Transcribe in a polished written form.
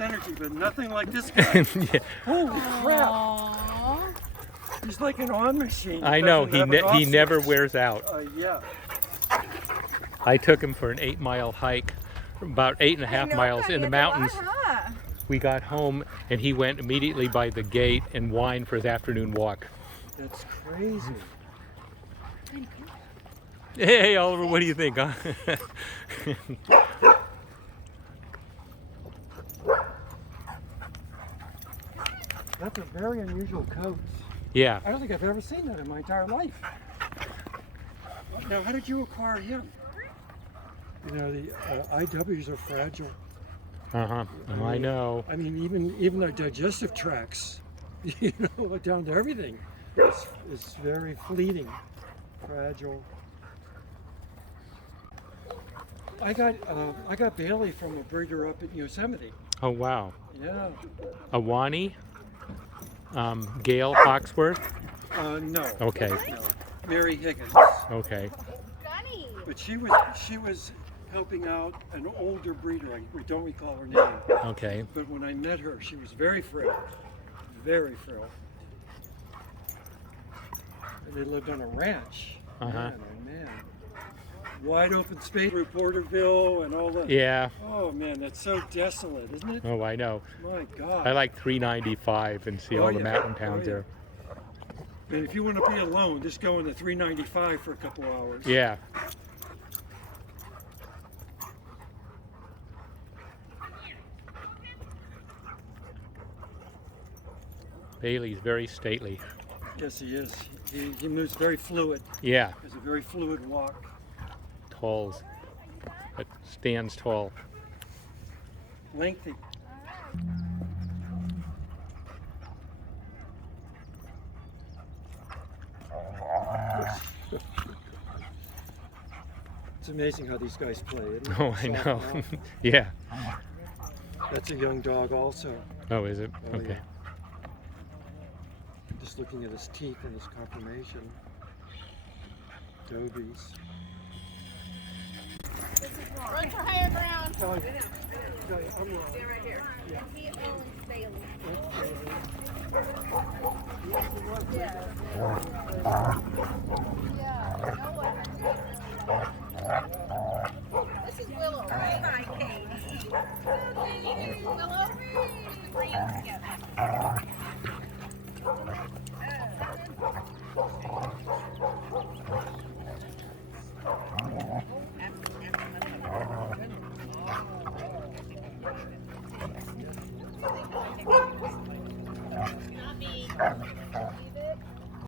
energy, but nothing like this guy. Yeah. Holy crap! Aww. He's like an on machine. I know, he never wears out. Yeah. I took him for an 8-mile hike, about 8.5 miles in the mountains. We got home and he went immediately by the gate and whined for his afternoon walk. That's crazy. Hey Oliver, what do you think, huh? That's a very unusual coat. Yeah. I don't think I've ever seen that in my entire life. Now, how did you acquire him? You know, the IWs are fragile. Uh-huh. Oh, I know. I mean, even their digestive tracts, you know, down to everything, it's very fleeting, fragile. I got Bailey from a breeder up at Yosemite. Oh, wow. Yeah. Awani? Gail Hawksworth? No. Okay. No. Mary Higgins. Okay. But she was helping out an older breeder. I don't recall her name. Okay. But when I met her, she was very frail. Very frail. And they lived on a ranch. Uh-huh. Man, oh man. Wide open space through Porterville and all that. Yeah. Oh man, that's so desolate, isn't it? Oh, I know. My God. I like 395 and see all the mountain towns there. And if you want to be alone, just go into 395 for a couple hours. Yeah. Bailey's very stately. Yes, he is. He moves very fluid. Yeah. Has a very fluid walk. Tall, but stands tall. Lengthy. It's amazing how these guys play, isn't it? Oh, I know. Yeah. That's a young dog also. Oh, is it? Oh, Okay. yeah. Just looking at his teeth and his conformation. Dobies. Run for higher ground. I'm wrong. Stay right here. Yeah. He owns Bailey. Yeah. This is Willow, right? Hi, Katie. Willow. Just the green together. Not me.